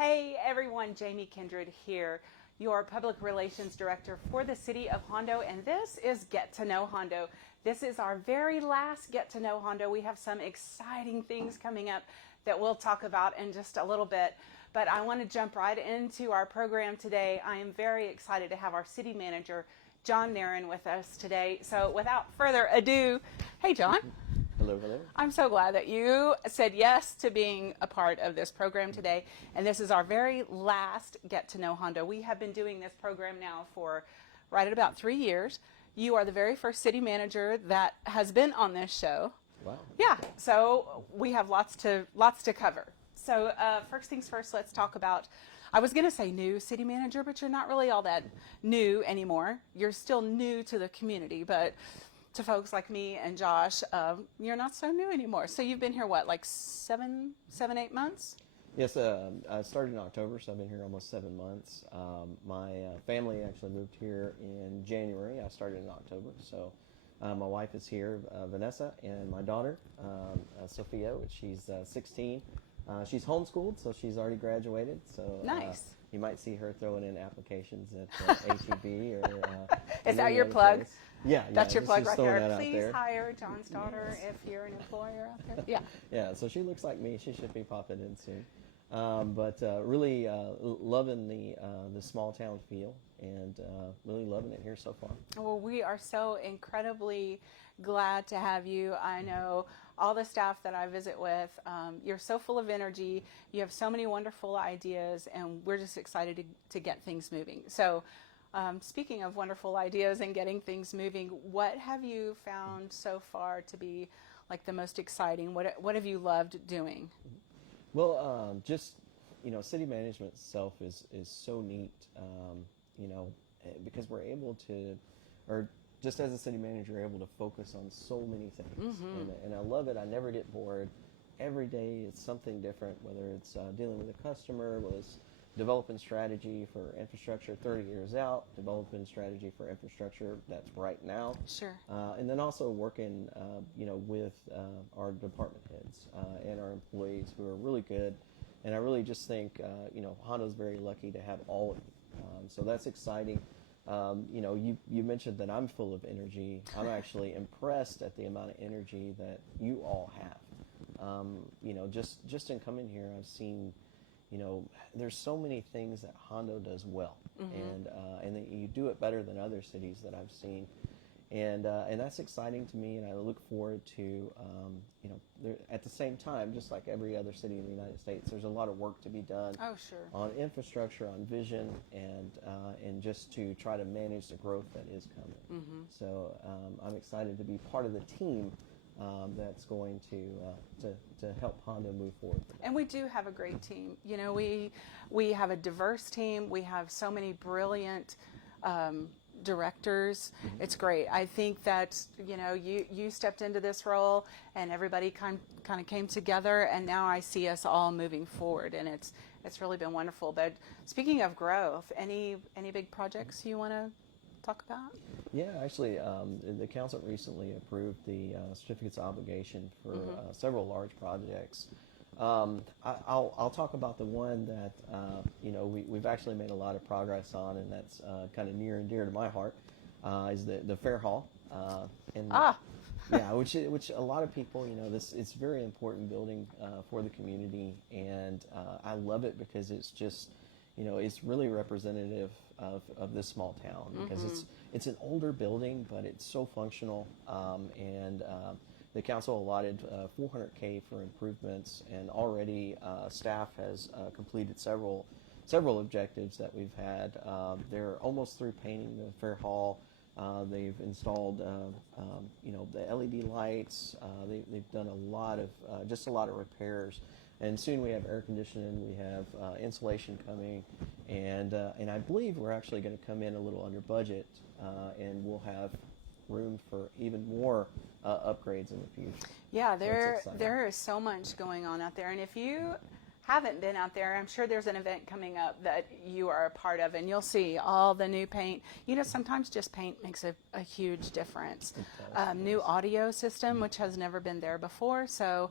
Hey everyone, Jamie Kindred here, your Public Relations Director for the City of Hondo, and this is Get to Know Hondo. This is our very last Get to Know Hondo. We have some exciting things coming up that we'll talk about in just a little bit, but I want to jump right into our program today. I am very excited to have our City Manager, John Naron, with us today. So without further ado, hey John. Hello, hello. I'm so glad that you said yes to being a part of this program today. And this is our very last Get to Know Hondo. We have been doing this program now for right at about 3 years. You are the very first city manager that has been on this show. Wow. Yeah, so we have lots to cover. So first things first, let's talk about, I was going to say new city manager, but you're not really all that new anymore. You're still new to the community, but to folks like me and Josh, you're not so new anymore. So you've been here, what, like 8 months? Yes, I started in October, so I've been here almost 7 months. My family actually moved here in January. I started in October, so my wife is here, Vanessa, and my daughter, Sophia, which she's 16. She's homeschooled, so she's already graduated. So nice. You might see her throwing in applications at HEB or. Is that your plug? Place. Yeah, that's your plug right there. Please there. Hire John's daughter if you're an employer out there. Yeah. Yeah, so she looks like me. She should be popping in soon. But really loving the small town feel and really loving it here so far. Well, we are so incredibly glad to have you. I know all the staff that I visit with, you're so full of energy. You have so many wonderful ideas, and we're just excited to get things moving. So speaking of wonderful ideas and getting things moving, what have you found so far to be like the most exciting? What have you loved doing? Well, just, city management itself is so neat, because we're able to, or just as a city manager, you're able to focus on so many things. Mm-hmm. And I love it. I never get bored. Every day it's something different, whether it's dealing with a customer, whether it's developing strategy for infrastructure 30 years out, developing strategy for infrastructure that's right now. Sure. And then also working, with our department heads and our employees who are really good. And I really just think, Hondo's very lucky to have all of you. So that's exciting. You mentioned that I'm full of energy. I'm actually impressed at the amount of energy that you all have. Just in coming here, I've seen, there's so many things that Hondo does well, mm-hmm. and that you do it better than other cities that I've seen, and that's exciting to me, and I look forward to, at the same time, just like every other city in the United States, there's a lot of work to be done. Oh, sure. On infrastructure, on vision, and just to try to manage the growth that is coming. Mm-hmm. So I'm excited to be part of the team that's going to help Hondo move forward. And we do have a great team. We have a diverse team. We have so many brilliant directors. Mm-hmm. It's great. I think that you stepped into this role and everybody kind of came together, and now I see us all moving forward, and it's really been wonderful. But speaking of growth, any big projects you want to talk about? Yeah, actually, the council recently approved the certificates of obligation for mm-hmm. Several large projects. I'll talk about the one that we've actually made a lot of progress on, and that's kind of near and dear to my heart, is the Fair Hall. Yeah, which a lot of people, it's a very important building for the community, and I love it because it's just, it's really representative of this small town, because mm-hmm. it's an older building, but it's so functional, and the council allotted $400K for improvements, and already staff has completed several objectives that we've had. They're almost through painting the Fair Hall. They've installed the LED lights. They've done a lot of repairs. And soon we have air conditioning, we have insulation coming, and I believe we're actually going to come in a little under budget, and we'll have room for even more upgrades in the future. Yeah, there is so much going on out there, and if you haven't been out there, I'm sure there's an event coming up that you are a part of, and you'll see all the new paint. You know, sometimes just paint makes a huge difference. New audio system, which has never been there before, so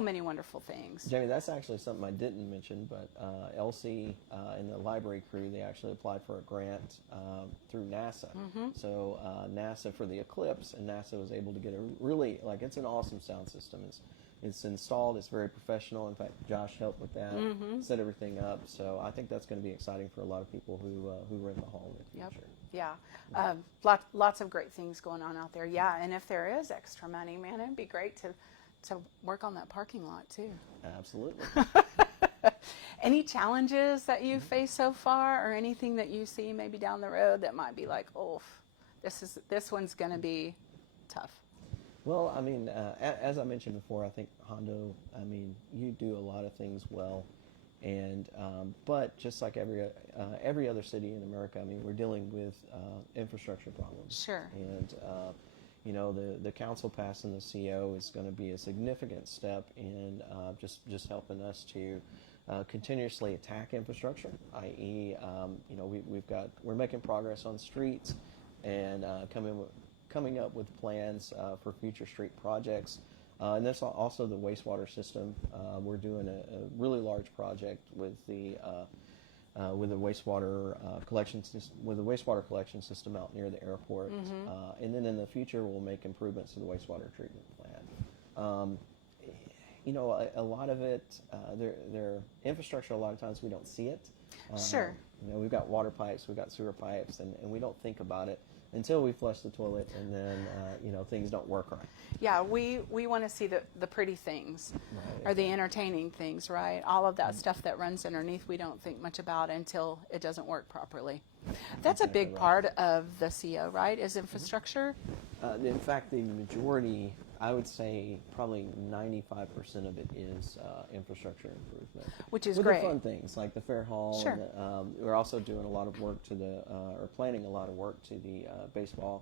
many wonderful things. Jamie, that's actually something I didn't mention, but Elsie and the library crew, they actually applied for a grant through NASA. So NASA for the Eclipse, and NASA was able to get a really, like, it's an awesome sound system. It's installed, it's very professional. In fact, Josh helped with that, set everything up. So I think that's going to be exciting for a lot of people who rent the hall in the future. Yeah. Lots of great things going on out there. Yeah, and if there is extra money, man, it'd be great to work on that parking lot too. Absolutely. Any challenges that you've faced so far, or anything that you see maybe down the road that might be like, oh, this one's going to be tough? Well, I mean, as I mentioned before, I think Hondo, I mean, you do a lot of things well, and but just like every other city in America, I mean, we're dealing with infrastructure problems. Sure. And you know, the council passing the CO is going to be a significant step in just helping us to continuously attack infrastructure, i.e., you know, we're making progress on streets and coming up with plans for future street projects. And that's also the wastewater system. We're doing a really large project with the wastewater collection system out near the airport. And then in the future, we'll make improvements to the wastewater treatment plant. You know, a lot of it, their infrastructure, a lot of times we don't see it. Sure. You know, we've got water pipes, we've got sewer pipes, and we don't think about it until we flush the toilet, and then you know, things don't work right. Yeah, we want to see the pretty things, Right, or the entertaining things, right? All of that stuff that runs underneath, we don't think much about until it doesn't work properly. That's a big part of the CO, right? Is infrastructure. In fact, the majority, I would say, probably 95% of it is infrastructure improvement, Which is with great. the fun things like the Fair Hall. Sure. And, we're also doing a lot of work to or planning a lot of work to the baseball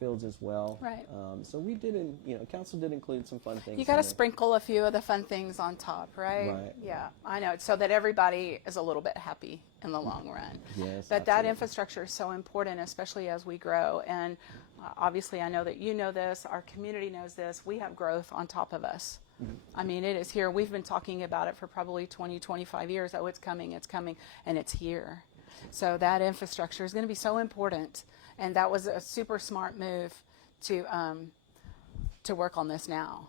fields as well. Right. So we council did include some fun things. You got to sprinkle a few of the fun things on top, right? Right. Yeah, I know, so that everybody is a little bit happy in the long run. Yes, But that absolutely. infrastructure is so important, especially as we grow. And obviously, I know that you know this, our community knows this, we have growth on top of us. I mean, it is here. We've been talking about it for probably 20, 25 years. Oh, it's coming, and it's here. So that infrastructure is going to be so important. And that was a super smart move to work on this now.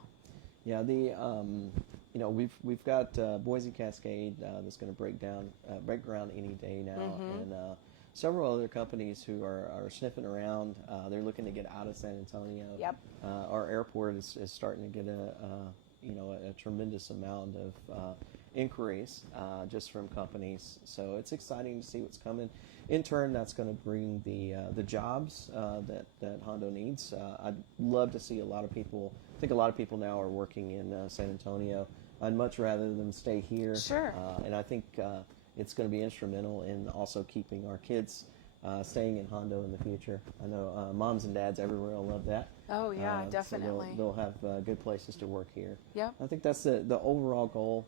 Yeah, you know, we've got Boise Cascade that's going to break ground any day now, and several other companies who are sniffing around. They're looking to get out of San Antonio. Yep. Our airport is starting to get a tremendous amount of inquiries just from companies. So it's exciting to see what's coming. In turn, that's going to bring the jobs that Hondo needs. I'd love to see a lot of people. I think a lot of people now are working in San Antonio. I'd much rather them stay here. Sure. And I think it's going to be instrumental in also keeping our kids staying in Hondo in the future. I know moms and dads everywhere will love that. Oh, yeah, definitely. So they'll have good places to work here. Yep. I think that's the overall goal.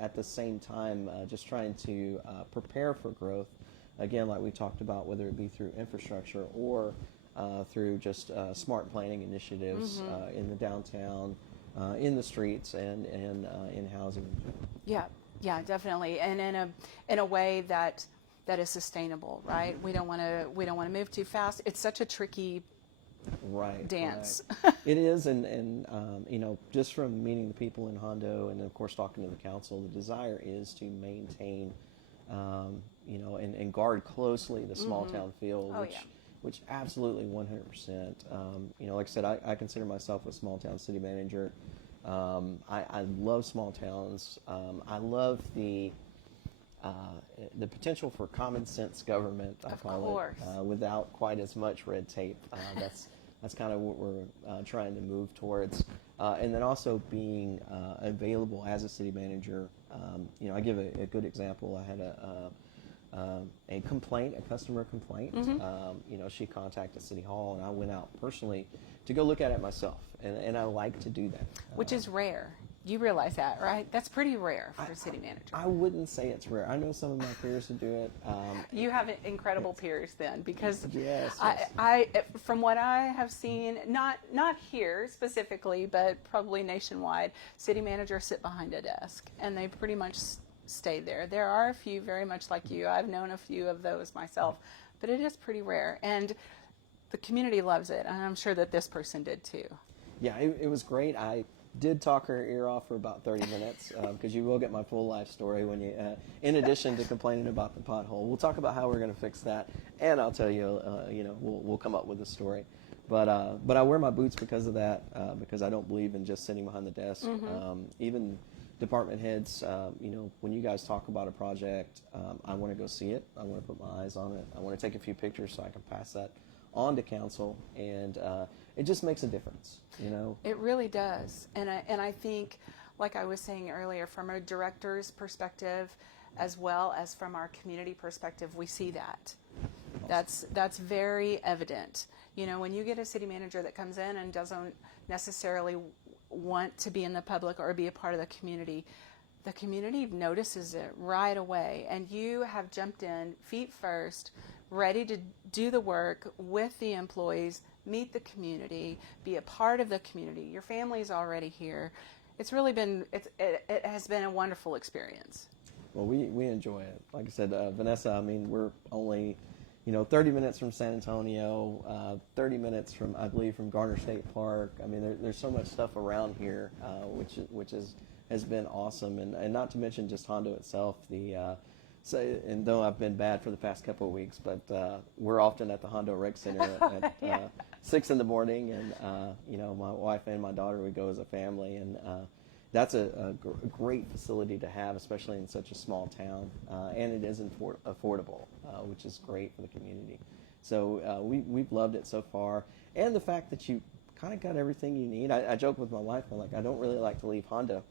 At the same time, just trying to prepare for growth. Again, like we talked about, whether it be through infrastructure or through just smart planning initiatives in the downtown, in the streets, and in housing. Yeah, definitely, and in a way that is sustainable, right? We don't want to move too fast. It's such a tricky dance. Right. It is, and you know, just from meeting the people in Hondo, and of course talking to the council, the desire is to maintain, you know, and guard closely the small town feel, which absolutely 100%. You know, like I said, I consider myself a small town city manager. I love small towns. I love the potential for common sense government, I call it, without quite as much red tape. That's kind of what we're trying to move towards. And then also being available as a city manager. You know, I give a good example. I had a customer complaint. You know, she contacted City Hall, and I went out personally to go look at it myself. And I like to do that. Which is rare. You realize that, right? That's pretty rare for a city manager. I wouldn't say it's rare. I know some of my peers who do it. You have incredible peers then, because Yes. I from what I have seen, not here specifically, but probably nationwide, city managers sit behind a desk and they pretty much stay there. There are a few very much like you. I've known a few of those myself, but it is pretty rare, and the community loves it, and I'm sure that this person did too. Yeah, it was great. I did talk her ear off for about 30 minutes because you will get my full life story when you, in addition to complaining about the pothole. We'll talk about how we're going to fix that, and I'll tell you, we'll come up with a story. But I wear my boots because of that, because I don't believe in just sitting behind the desk. Even department heads, when you guys talk about a project, I want to go see it. I want to put my eyes on it. I want to take a few pictures so I can pass that on to council, and it just makes a difference, It really does, and I think, like I was saying earlier, from a director's perspective, as well as from our community perspective, we see that. That's very evident. When you get a city manager that comes in and doesn't necessarily want to be in the public or be a part of the community notices it right away, and you have jumped in feet first, ready to do the work with the employees, meet the community, be a part of the community. Your family's already here. It's really been, it has been a wonderful experience. Well, we enjoy it. Like I said, Vanessa, we're only, 30 minutes from San Antonio, 30 minutes from, I believe, from Garner State Park. There's so much stuff around here, which has been awesome. And not to mention just Hondo itself, and though I've been bad for the past couple of weeks, but we're often at the Hondo Rec Center at 6 in the morning, and my wife and my daughter, we go as a family, and that's a great facility to have, especially in such a small town, and it is affordable, which is great for the community. So we've loved it so far, and the fact that you kind of got everything you need. I joke with my wife, I'm like, I don't really like to leave Hondo.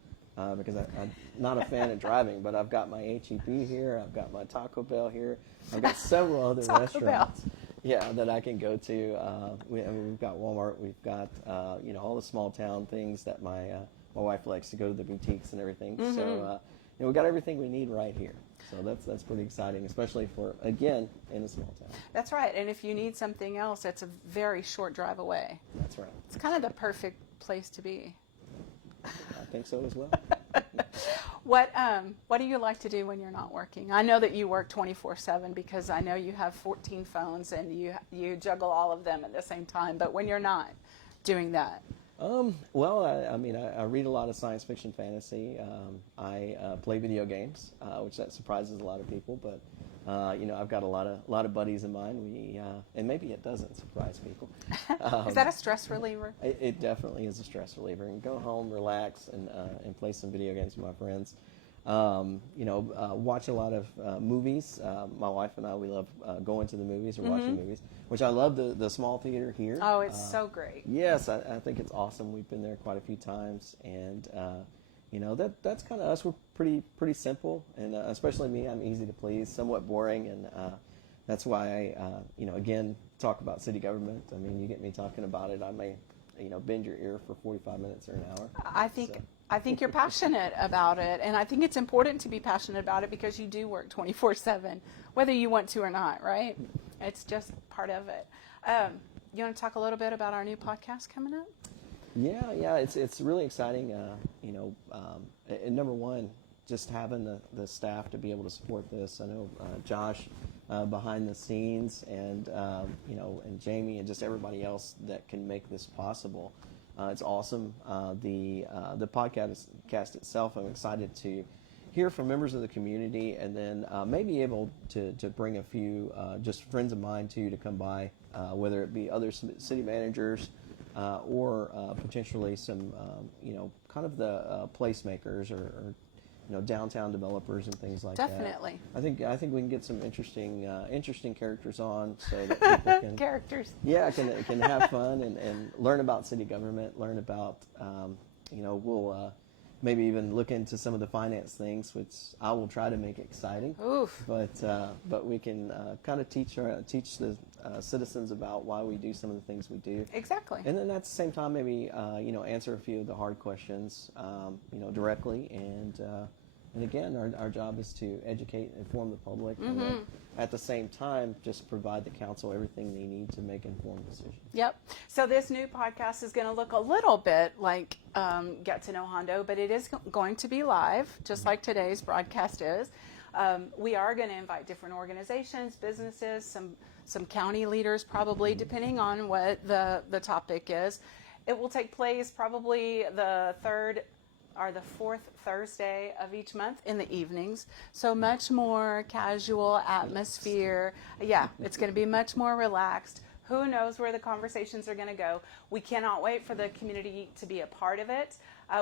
Because I'm not a fan of driving, but I've got my HEB here, I've got my Taco Bell here, I've got several other restaurants, that I can go to. We've got Walmart, we've got all the small town things that my wife likes to go to the boutiques and everything. So we've got everything we need right here. So that's pretty exciting, especially for, again, in a small town. That's right, and if you need something else, it's a very short drive away. That's right. It's kind of the perfect place to be. I think so as well. What do you like to do when you're not working? I know that you work 24/7 because I know you have 14 phones and you juggle all of them at the same time. But when you're not doing that, well, I read a lot of science fiction, fantasy. I play video games, which that surprises a lot of people. But I've got a lot of buddies of mine. And maybe it doesn't surprise people. Is that a stress reliever? It definitely is a stress reliever. And go home, relax, and play some video games with my friends. Watch a lot of movies. My wife and I, we love going to the movies or watching movies, which I love the small theater here. Oh, it's so great. Yes, I think it's awesome. We've been there quite a few times, and that's kind of us. We're pretty simple, and especially me, I'm easy to please, somewhat boring, and that's why I again talk about city government. You get me talking about it, I may bend your ear for 45 minutes or an hour. I think you're passionate about it, and I think it's important to be passionate about it because you do work 24/7, whether you want to or not, right? It's just part of it. You want to talk a little bit about our new podcast coming up? Yeah, it's really exciting. And number one, just having the staff to be able to support this. I know Josh behind the scenes, and and Jamie, and just everybody else that can make this possible. It's awesome. The podcast itself, I'm excited to hear from members of the community, and then maybe able to bring a few just friends of mine too to come by, whether it be other city managers or potentially some kind of the placemakers or downtown developers and things like Definitely. that. I think we can get some interesting characters on so that people can characters. Yeah, can have fun and learn about city government, learn about we'll maybe even look into some of the finance things, which I will try to make exciting. Oof. But we can kind of teach the citizens about why we do some of the things we do. Exactly. And then at the same time, maybe answer a few of the hard questions, directly. And again, our job is to educate and inform the public, and then at the same time, just provide the council everything they need to make informed decisions. Yep. So this new podcast is going to look a little bit like Get to Know Hondo, but it is going to be live, just like today's broadcast is. We are going to invite different organizations, businesses, some county leaders, probably, depending on what the topic is. It will take place probably the third or the fourth Thursday of each month in the evenings. So much more casual atmosphere. Yeah, it's going to be much more relaxed. Who knows where the conversations are going to go? We cannot wait for the community to be a part of it.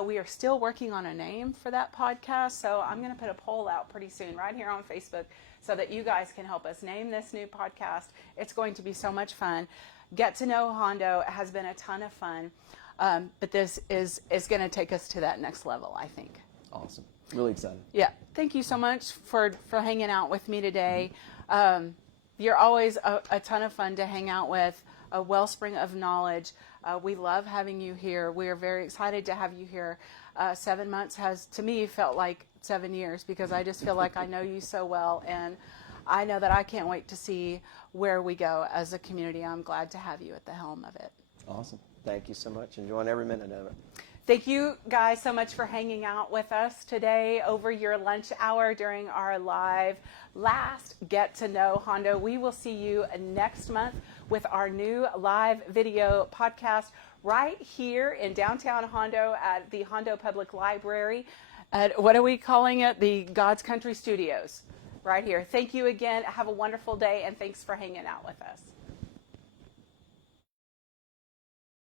We are still working on a name for that podcast, so I'm going to put a poll out pretty soon right here on Facebook so that you guys can help us name this new podcast. It's going to be so much fun. Get to Know Hondo has been a ton of fun. But this is going to take us to that next level, I think. Awesome. Really excited. Yeah. Thank you so much for hanging out with me today. You're always a ton of fun to hang out with, a wellspring of knowledge. We love having you here. We are very excited to have you here. 7 months has, to me, felt like 7 years because I just feel like I know you so well. And I know that I can't wait to see where we go as a community. I'm glad to have you at the helm of it. Awesome. Thank you so much. Enjoying every minute of it. Thank you guys so much for hanging out with us today over your lunch hour during our live last Get to Know Hondo. We will see you next month with our new live video podcast right here in downtown Hondo at the Hondo Public Library. What are we calling it? The God's Country Studios right here. Thank you again. Have a wonderful day, and thanks for hanging out with us.